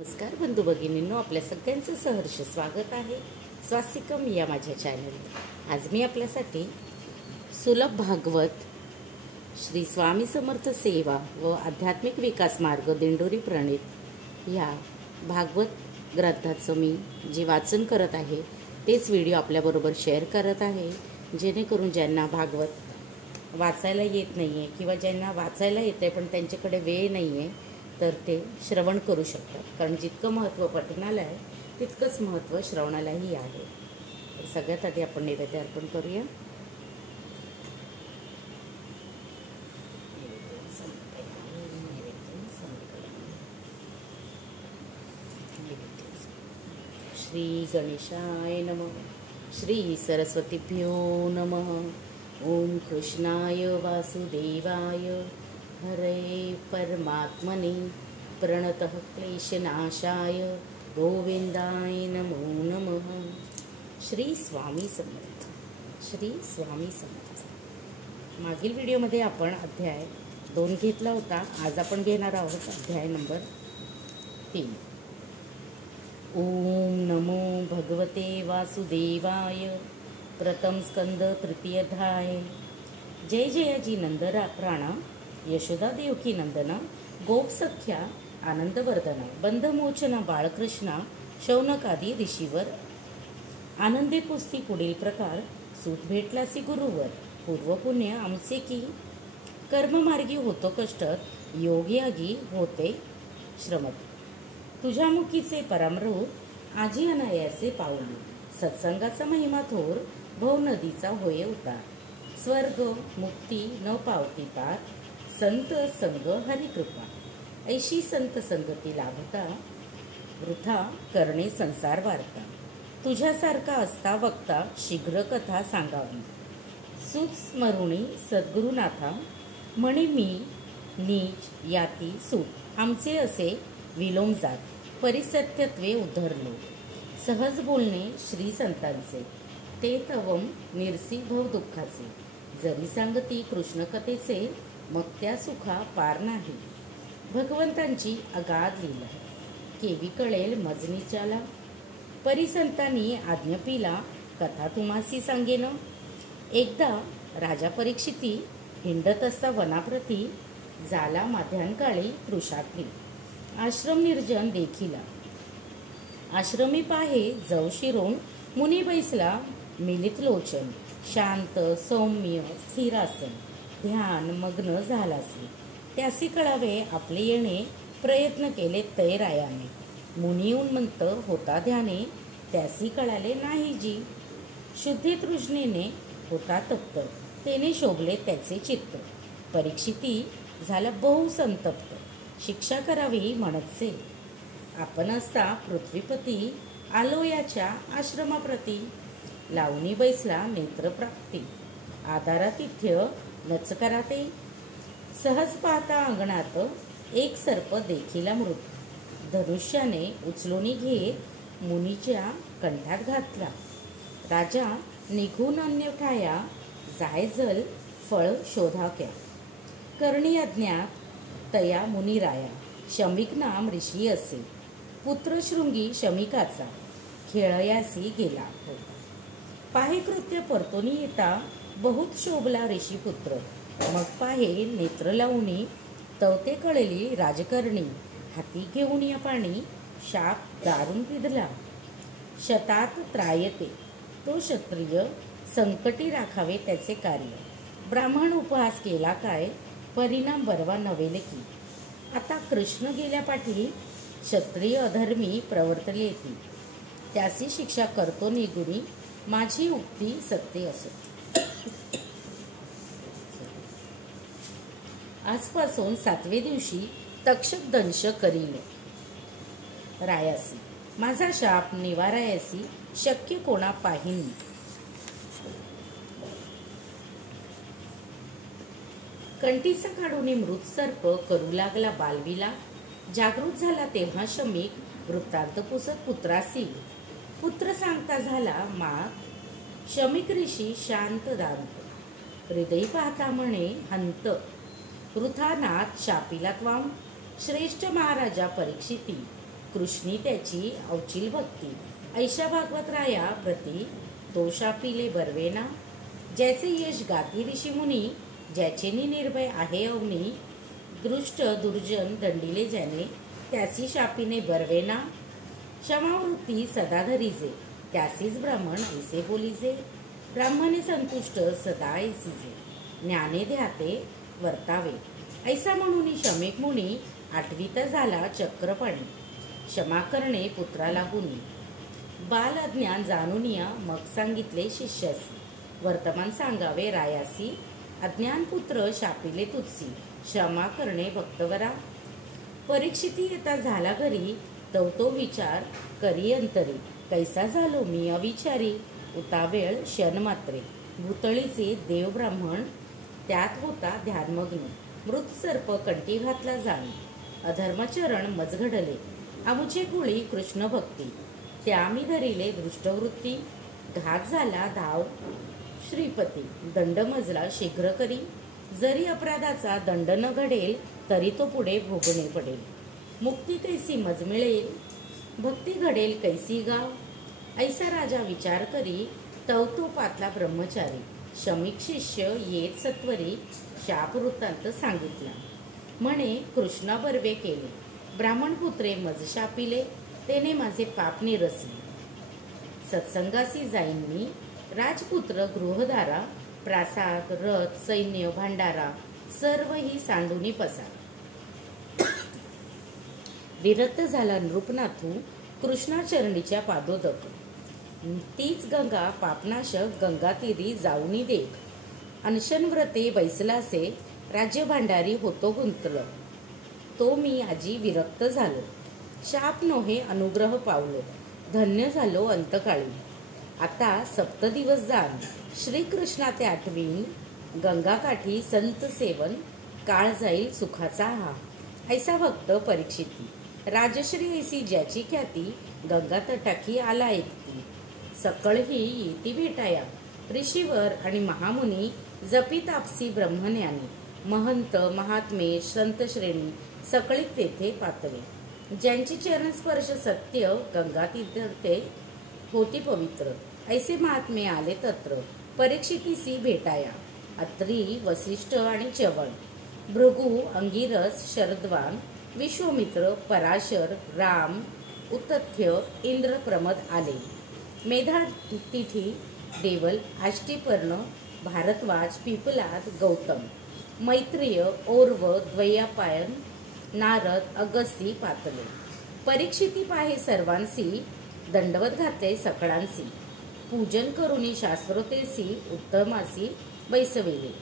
नमस्कार बंधू भगिनींनो, आपल्या सगळ्यांचं सहर्ष स्वागत आहे स्वास्तिकम या माझ्या चॅनल। आज मी आपल्यासाठी सुलभ भागवत श्री स्वामी समर्थ सेवा व आध्यात्मिक विकास मार्ग दिंडोरी प्रणीत या भागवत ग्रंथाचं मी जे वाचन करत आहे तेच व्हिडिओ आपल्याबरोबर शेअर करत आहे, जेणेकरून ज्यांना भागवत वाचायला येत नाही आहे किंवा ज्यांना वाचायला येतं आहे पण त्यांच्याकडे वेळ नाही आहे तर ते श्रवण करू शकतात। कारण जितकं महत्त्व पठणाला आहे तितकंच महत्त्व श्रवणालाही आहे। तर सगळ्यात आधी आपण नैवेद्य अर्पण करूया। श्री गणेशाय नमः। श्री सरस्वतीभ्यो नमः। ओम कृष्णाय वासुदेवाय हरे परमात्मने प्रणतः क्लेशनाशाय गोविंदाय नमो नमः। श्री स्वामी समर्थ। श्री स्वामी समर्थ। मागील व्हिडिओमध्ये आपण अध्याय 2 घेतला होता। आज आपण घेणार आहोत अध्याय नंबर 3। ओम नमो भगवते वासुदेवाय। प्रथम स्कंद तृतीय अध्याय। जय जयाजी नंदरा प्राणा यशोदा देवकी नंदना गोपसख्या आनंदवर्धना बंधमोचना बाळकृष्णा शौनकादी ऋषीवर आनंदी पुस्ती पुढील प्रकार सूत भेटलासी गुरुवर पूर्व पुण्य आमचे की कर्ममार्गी होतो कष्ट योग्यागी होते श्रमत तुझ्या मुखीचे परामृत आजी अनायासे पाऊल सत्संगाचा महिमा थोर भव नदीचा होय उतार स्वर्ग मुक्ती न पावती पार संत संग हरिकृपा ऐशी संत संगती लाभता वृथा करणे संसार वार्ता तुझ्यासारखा असता वक्ता शीघ्र कथा सांगावी सुस्मरुणी सद्गुरुनाथा म्हणे मी नीच याती सूत आमचे असे विलोम जात परिसत्यत्वे उद्धरलो सहज बोलणे श्री संतांचे ते तवम निरसी भव दुःखाचे जरी सांगती कृष्ण कथेचे मग त्या सुखा पार नाही भगवंतांची अगाध लीला केवी कळेल मजनीच्याला परिसंतांनी आज्ञापिला कथा तुम्हासी सांगेन एकदा राजा परीक्षिती हिंडत असता वनाप्रती झाला माध्यानकाळी कृशातली आश्रम निर्जन देखिला आश्रमी पाहे जाऊ शिरोण मुनी बैसला मिलित लोचन शांत सौम्य स्थिरासन ध्यान मग्न झालासी त्यासी कळावे आपले येणे प्रयत्न केले तैरायाने मुनी उन्मंत होता ध्याने त्यासी कळाले नाही जी शुद्धी तृष्णेने होता तप्त तेने शोभले त्याचे चित्त परीक्षिती झाला बहु संतप्त शिक्षा करावी म्हणतसे आपण असता पृथ्वीपती आलो याच्या आश्रमाप्रती लावणी बैसला नेत्रप्राप्ती आधारातिथ्य नचकराते सहज पाहता अंगणात एक सर्प देखिला मृत धनुष्याने उचलून घेत मुनीच्या कंठात घातला राजा निघून अन्यठाया जायजल फळ शोधाक्या करणी अज्ञात तया मुनिराया शमिक नाम ऋषी असे पुत्र शृंगी शमिकाचा खेळयासी गेला पाहे कृत्य परतोनी येता बहुत शोभला ऋषीपुत्र मग पाहे नेत्र लावणी तवते कळली राजकर्णी हाती घेऊन या पाणी शाप दारून पिधला शतात त्रायते तो क्षत्रिय संकटी राखावे त्याचे कार्य ब्राह्मण उपहास केला काय परिणाम बरवा नवेले की आता कृष्ण गेल्या पाठी क्षत्रिय अधर्मी प्रवर्तले येते त्याची शिक्षा करतो निगुणी माझी उक्ती सत्य असो आजपासून 7वे दिवशी तक्षक दंश करील रायासी माझा शाप निवारायासी शक्य कोणा पाहिन कंठीचा काढून मृत सर्प करू लागला बालवीला जागृत झाला तेव्हा शमिक वृत्तांत पुसत पुत्रासी पुत्र सांगता झाला मात शमिक ऋषी शांत दांत हृदय पाहता म्हणे हंत वृथा नाथ शापिला त्वाम श्रेष्ठ महाराजा परीक्षिती कृष्णी त्याची अवचिल भक्ती. ऐशा भागवत राया प्रती तो शापिले बर्वेना. ज्याचे यश गाती ऋषी मुनी, ज्याचेनी निर्भय आहे अवनी. दृष्ट दुर्जन दंडिले ज्याने, त्यासी शापिने बर्वेना. क्षमावृत्ती सदा धरीजे, त्यासीच ब्राह्मण ऐसे बोलीजे. ब्राह्मणे संतुष्ट सदा ऐसीजे, ज्ञाने ध्याते वर्तावे. ऐसा म्हणून शमिक मुनी, आठवीत झाला चक्रपाणी. क्षमा करणे पुत्रा लागुनी, बाल अज्ञान जाणूनिया. मग सांगितले शिष्यासी, वर्तमान सांगावे रायासी. अज्ञान पुत्र शापिले तुत्सी, क्षमा करणे भक्तवरा. परीक्षिती येता झाला घरी, तो विचार करी अंतरी. कैसा झालो मी अविचारी, उतावेळ क्षण मात्रे. भूतळीचे देव ब्राह्मण, त्यात होता ध्यानमग्न. मृत सर्प कंठी घातला जाण, अधर्मचरण मज घडले. आमुचे कुळी कृष्ण भक्ती, त्या मी धरिले दृष्टवृत्ती. घात झाला धाव श्रीपती, दंड मजला शीघ्र करी. जरी अपराधाचा दंड न घडेल, तरी तो पुढे भोगणे पडेल. मुक्ती कैसी मज मिळेल, भक्ती घडेल कैसी गाव. ऐसा राजा विचार करी, तो पातला ब्रह्मचारी. शमिक शिष्य येत सत्वरी, शाप वृत्तांत सांगितला. म्हणे कृष्णा बर्वे केले, ब्राह्मण पुत्रे मज शापिले. तेने माझे पाप निरसले. सत्संगासी जाईन मी, राजपुत्र गृहदारा. प्रासाद रथ सैन्य भांडारा, सर्व ही सांडूनी पसार. विरक्त झाला नृपनाथू, कृष्णाचरणीच्या पादोदक. तीच गंगा पापनाशक, गंगातीरी जाऊनी देख. अनशन व्रते बैसलासे, राज्य भांडारी होतो गुंतल. तो मी आजी विरक्त झालो, शाप नोहे अनुग्रह पावलो. धन्य झालो अंतकाळी, आता 7 दिवस जाण. श्रीकृष्णा ते आठवीन, गंगाकाठी संत सेवन. काळ जाईल सुखाचा हा, ऐसा भक्त परीक्षिती. राजश्री ऐसी ज्याची ख्याती, गंगा तटाकी आला एकती. सकळ ही येती भेटाया, ऋषीवर आणि महामुनी. जपित आपसी ब्रह्मज्ञानी, महंत महात्मे संत श्रेणी. सकळी तेथे पातळे, ज्यांची चरणस्पर्श सत्य. गंगा तीर्थे होती पवित्र, ऐसे महात्मे आले तत्र. परीक्षितीसी भेटाया, अत्री वसिष्ठ आणि च्यवन. भृगु अंगिरस शरद्वान, विश्वामित्र पराशर राम. उतथ्य इंद्र प्रमद आले. मेधा तिथी देवल आष्टीपर्ण, भारद्वाज पिपलाद गौतम. मैत्रेय औरव द्वैपायन, नारद अगस्ती पातले. परीक्षिती पाहे सर्वांसी, दंडवत घातले सकळांसी. पूजन करुनी शास्त्रोतेसी, उत्तमासी बैसविले.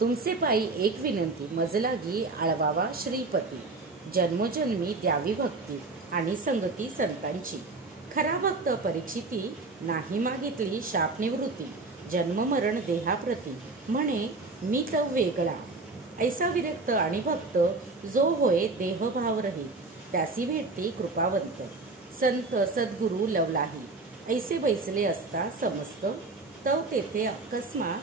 तुमचे पायी एक विनंती, मजलागी आळवावा श्रीपती. जन्मोजन्मी द्यावी भक्ती, आणि संगती संतांची. खरा भक्त परीक्षिती, नाही मागितली शाप निवृत्ती. जन्म मरण देहाप्रती, म्हणे मी तव वेगळा. ऐसा विरक्त आणि भक्त, जो होय देहभाव रही. त्यासी भेटती कृपावंत, संत सद्गुरु लवलाही. ऐसे बैसले असता समस्त, तव तेथे अकस्मात.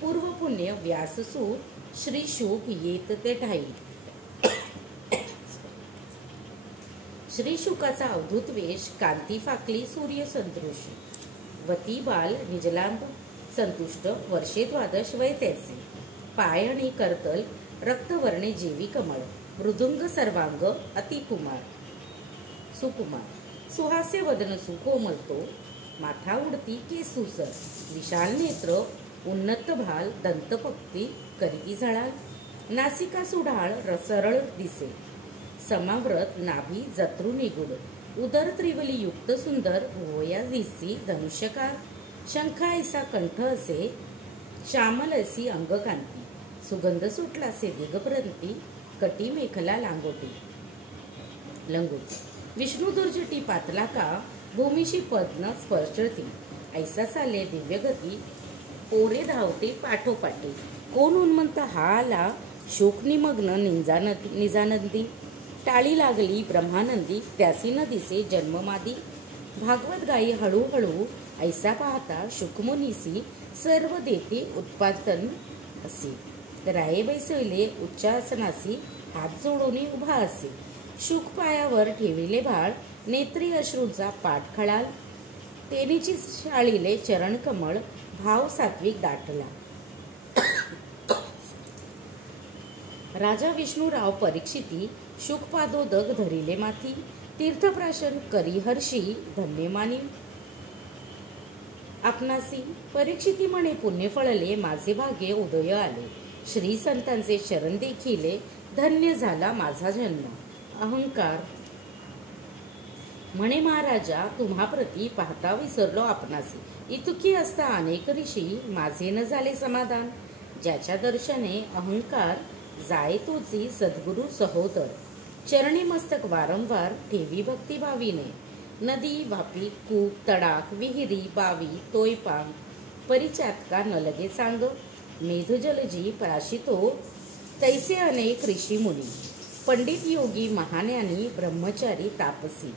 पूर्व पुण्य व्याससूत, श्री शुक येत ते ठाई. श्री शुकाचा अवधूत वेश, कांती फाकली सूर्य संतृष. वती बाल निजलांब संतुष्ट, वर्षे द्वादश वय त्याचे. पाय आणि करतल रक्तवर्णे जेवी कमळ. मृदुंग सर्वांग अतिकुमार सुकुमार. सुहास्य वदन सुकोमलतो, माथा उडती केसुसर. विशाल नेत्र उन्नत भाल, दंतपक्ती करीती झळाल. नासिका सुढाळ सरळ दिसे, समाव्रत नाभी जत्रू निगुड. उदर त्रिवली युक्त सुंदर, भुवया दिसी धनुष्यकार. शंखा ऐसा कंठ असे, श्यामल असी अंगकांती. सुगंध सुटलासे दिगप्रंती, कटी मेखला लंगोटी. विष्णू दुर्जटी पातला का, भूमीशी पद्न स्पर्शती. ऐसा चाले दिव्यगती, पोरे धावते पाठोपाठी. कोण उन्मंत हा आला, शोक निमग्न निजानंदी. टाळी लागली ब्रह्मानंदी, त्यासी न दिसे जन्ममादी. भागवत गाई हळूहळू, ऐसा पाहता शुकमुनीसी. सर्व देते उत्पादन असे. राये बैसविले उच्चासनासी, हात जोडून उभा असे. शुक पायावर ठेविले भाळ, नेत्री अश्रूचा पाठ खळाल, तेनीची शाळीले चरणकमळ, भाव सात्विक दाटला. राजा विष्णुराव परीक्षिती शुकपादोदक धरिले माथी, तीर्थप्राशन करी हर्षी धन्य मानी आपणासी. परीक्षिती म्हणे पुण्य फळले, माझे भाग्य उदय आले, श्री संतांचे शरण देखिले, धन्य झाला माझा जन्म. अहंकार म्हणे महाराजा, तुम्हाप्रती पाहता विसरलो आपणासी, इतकी असता अनेक ऋषी, माझे न झाले समाधान. ज्याच्या दर्शने अहंकार जाय तोची सद्गुरु सहोदर, चरणी मस्तक वारंवार ठेवी भक्ती भावीने. नदी वापी कूप तडाक विहिरी बावी तोयपांग, परिचातका न लगे सांग, मेधजलजी प्राशितो तैसे अनेक ऋषी मुनी, पंडित योगी महाज्ञानी ब्रह्मचारी तापसी.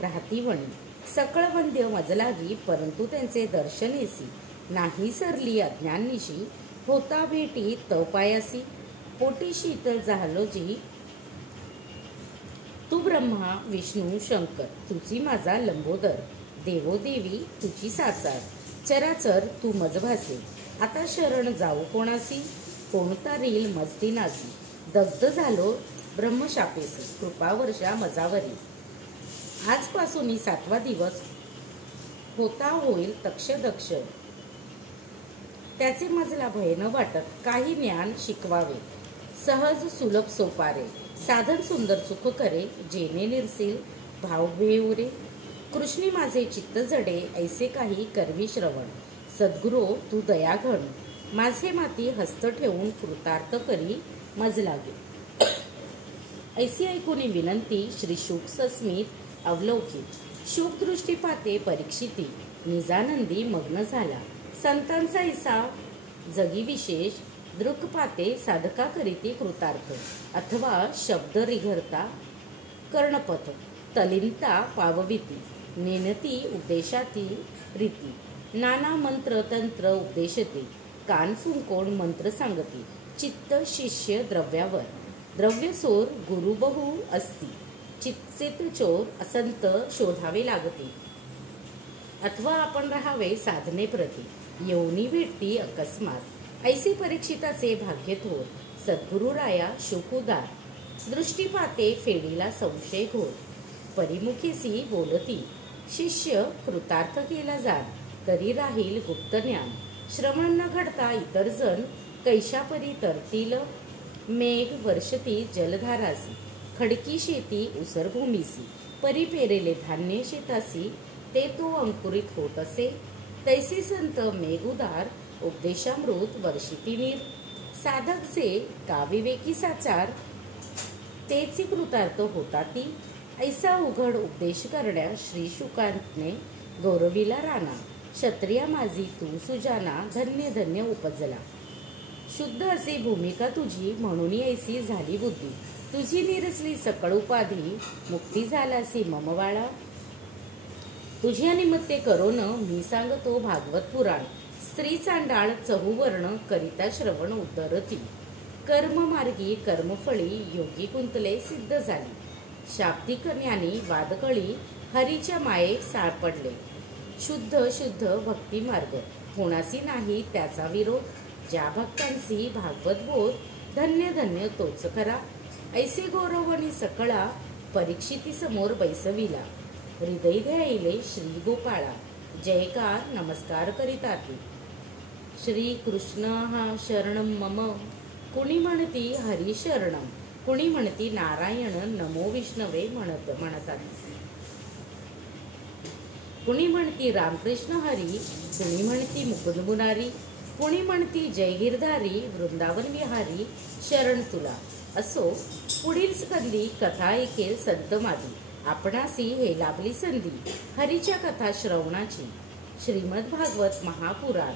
राहतीवणी सकळ वंद्य मजलागी, परंतु त्यांचे दर्शनेसी, नाही सरली अज्ञानीशी, होता भेटी तवपायासी. पोटी शीतल झालो जी, तू ब्रह्मा विष्णू शंकर, तुझी माझा लंबोदर, देवोदेवी तुझी साचार, चराचर तू मजभासे. आता शरण जाऊ कोणासी, कोणता रील मजती नासी, दग्ध झालो ब्रह्मशापेसी, कृपावर्षा मजावरी. आजपासून 7वा दिवस होता होईल तक्ष दक्ष, त्याचे मजला भय न वाटत, काही ज्ञान शिकवावे, सहज सुलभ सोपारे, साधन सुंदर सुख करे, जेणे निर्सील भाव भेवरे. कृष्णी माझे चित्त जडे, ऐसे काही करवी श्रवण, सद्गुरो तू दयाघन, माझे माती हस्त ठेवून कृतार्थ करी मज लागे. ऐसी ऐकून विनंती श्री शुक सस्मित अवलौकिक. शुक दृष्टी पाते परीक्षिती, निजानंदी मग्न झाला, संतांचा ऐसा जगी विशेष, दृक्पाते साधका करीती कृतार्थ. अथवा शब्द रिघरता कर्णपथ, तलिनता पावविती, नेनती उपदेशातील रीती, नाना मंत्र तंत्र उपदेशते, कान फुंकोण मंत्र सांगती, चित्त शिष्य द्रव्यावर, द्रव्य सोर गुरु बहु असती, चित्त चोर असंत शोधावे लागते. अथवा आपण राहावे साधने प्रती, येऊनी भेटती अकस्मात, ऐसे परीक्षिताचे भाग्य थोर, सद्गुरु राया शुकुदार. दृष्टीपाते फेडीला संशय घोर, परिमुखीसी बोलती, शिष्य कृतार्थ केला जात, तरी राहील गुप्त ज्ञान. श्रवण न घडता इतर जण, कैशापरी तरतील मेघ वर्षती जलधारासी, खडकी शेती उसरभूमीसी, परी पेरेले धान्य शेतासी, ते तो अंकुरित होत असे, तैसे संत मेघुदार, उपदेशामृत वर्षिती नीर. साधक जे का विवेकी साचार, तेची कृतार्थ होता ती, ऐसा उघड उपदेश करण्या श्री शुकांतने गौरविला राणा. क्षत्रिया माझी तू सुजाना, धन्य धन्य उपजला. शुद्ध असे भूमिका तुझी, म्हणून ऐसी झाली बुद्धी, तुझी निरसली सकळ उपाधी, मुक्ती झालासी ममवाळा. तुझ्या निमित्ते करोन मी सांगतो भागवत पुराण, स्त्री चांडाळ चहुवर्ण करिता श्रवण उद्धरती. कर्ममार्गी कर्मफळी योगी कुंतले सिद्ध झाली, शाब्दिक ज्ञानी वादकळी हरीच्या मायेत सापडले. शुद्ध शुद्ध भक्ती मार्ग, कोणासी नाही त्याचा विरोध, ज्या भक्तांसी भागवत बोध, धन्य धन्य तोच खरा. ऐसे गौरवणी सकळा, परीक्षिती समोर बैसविला, हृदय ध्यायले श्री गोपाळा, जयकार नमस्कार करीताती. श्री कृष्ण हा शरणम मम, कुणी म्हणती हरी शरणम, कुणी म्हणती नारायण नमो विष्णवे म्हणतात, कुणी म्हणती रामकृष्ण हरी, कुणी म्हणती मुकुंद मुरारी, कुणी म्हणती जय गिरधारी वृंदावन विहारी शरण तुला. असो पुढील स्कंदी कथा ऐकेल संत मादी, आपणासी हे लाभली संधी हरीच्या कथा श्रवणाची. श्रीमद भागवत महापुराण,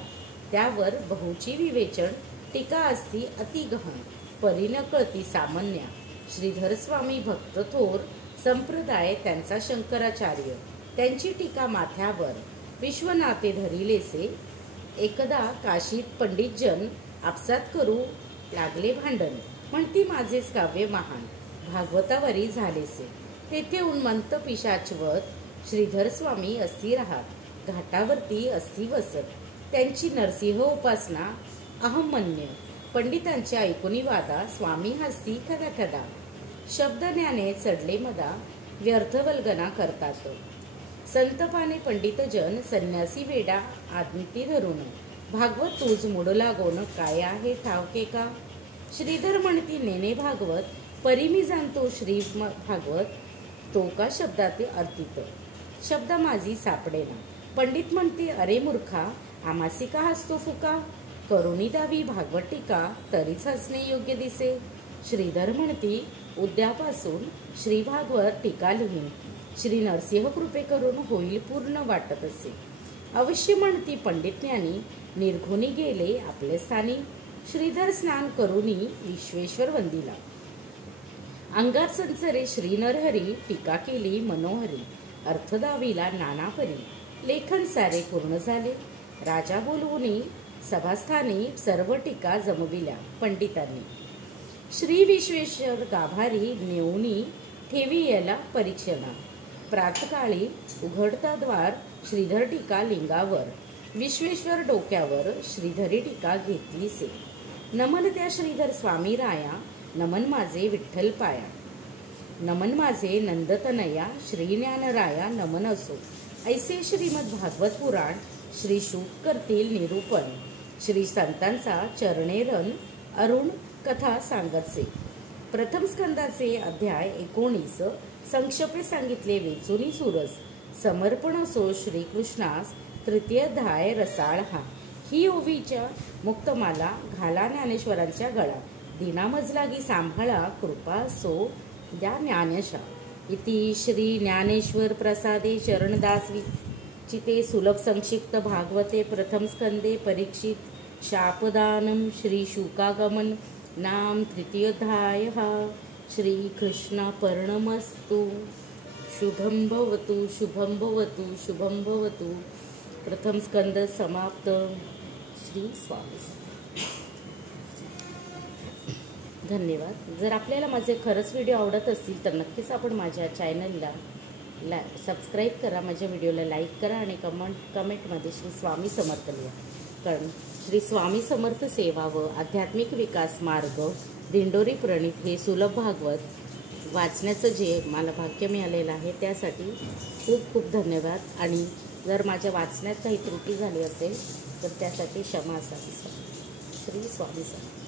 त्यावर बहुची विवेचन, टीका असती अति गहन, परी न कळती सामान्या. श्रीधर स्वामी भक्त थोर संप्रदाय त्यांचा शंकराचार्य, त्यांची टीका माथ्यावर विश्वनाथे धरिलेसे. एकदा काशीत पंडितजन आपसात करू लागले भांडण, म्हणती माझेच काव्य महान, भागवतावरी झालेसे. तेथे उन्मंत पिशाचवत श्रीधर स्वामी अस्थि राहात. घाटावरती अस्थि वसत. त्यांची नरसिंह उपासना अहमन्य. पंडितांच्या ऐकुनी वादा स्वामी हस्ती कदा कदा. शब्द ज्ञाने चढले मदा व्यर्थ वल्गना करतात. संतपाने पंडितजन संन्यासी वेडा आज्ञिती धरून. भागवत तूज मूड लागोन काय आहे ठावके का. श्रीधर म्हणती नेने भागवत परी मी जाणतो श्री भागवत तो का शब्दातील अर्थित. शब्द माझी सापडेना. पंडित म्हणते अरे मूर्खा आमासी का हसतो फुका. करुणी दावी भागवत टीका तरीच हसणे योग्य दिसे. श्रीधर म्हणती उद्यापासून श्री भागवत टीका लिहीन. श्री नरसिंह कृपे करून होईल पूर्ण वाटत असे. अवश्य म्हणती पंडित ज्ञानी निर्घुनी गेले आपले स्थानी. श्रीधर स्नान करुनी विश्वेश्वर वंदिला. अंगात संचरे श्री नरहरी टीका केली मनोहरी. अर्थ दाविला नाना परी. लेखन सारे पूर्ण झाले. राजा बोलवुनी सभास्थानी सर्व टीका जमविल्या पंडितांनी. श्री विश्वेश्वर गाभारी नेऊनी ठेवी याला परीक्षणा. प्रातकाळी उघडता द्वार श्रीधर टीका लिंगावर. विश्वेश्वर डोक्यावर श्रीधरी टीका घेतली से. नमन त्या श्रीधर स्वामी राया नमन माझे विठ्ठल पाया. नमन माझे नंदतनया श्री ज्ञानराया नमन असो. ऐसे श्रीमद भागवत पुराण श्री शुक करतील निरूपण. श्री संतांचा चरणेरन अरुण कथा सांगतसे. प्रथम स्कंदाचे अध्याय 19 संक्षेपे सांगितले वेचुनी सुरस. समर्पण असो श्रीकृष्णास तृतीय अध्याय रसाळ हा. ही ओवीच्या मुक्तमाला घाला ज्ञानेश्वरांच्या गळा. दिना मजलागी सांभाळा कृपा असो द्या ज्ञानशा. इति श्री ज्ञानेश्वर प्रसादे चरणदास विचिते सुलभ संक्षिप्त भागवते प्रथम स्कंदे परीक्षित शापदानम श्री शुकागमन नाम तृतीयोध्याय. श्री कृष्ण पर्णमस्तु. शुभं भवतु शुभं भवतु शुभं भवतु. प्रथम स्कंद समाप्त. श्री स्वामी. धन्यवाद. जर आपल्याला माझे खरंच व्हिडिओ आवडत असतील तर नक्कीच आपण माझ्या चॅनलला सबस्क्राईब करा. माझ्या व्हिडिओला लाईक करा आणि कमेंटमध्ये श्री स्वामी समर्थ लिहा. कारण श्री स्वामी समर्थ सेवा व आध्यात्मिक विकास मार्ग दिंडोरी प्रणित हे सुलभ भागवत वाचण्याचं जे मला भाग्य मिळालेलं आहे त्यासाठी खूप खूप धन्यवाद. आणि जर माझ्या वाचण्यात काही त्रुटी झाली असेल तर त्यासाठी क्षमा असावी. श्री स्वामी समर्थ.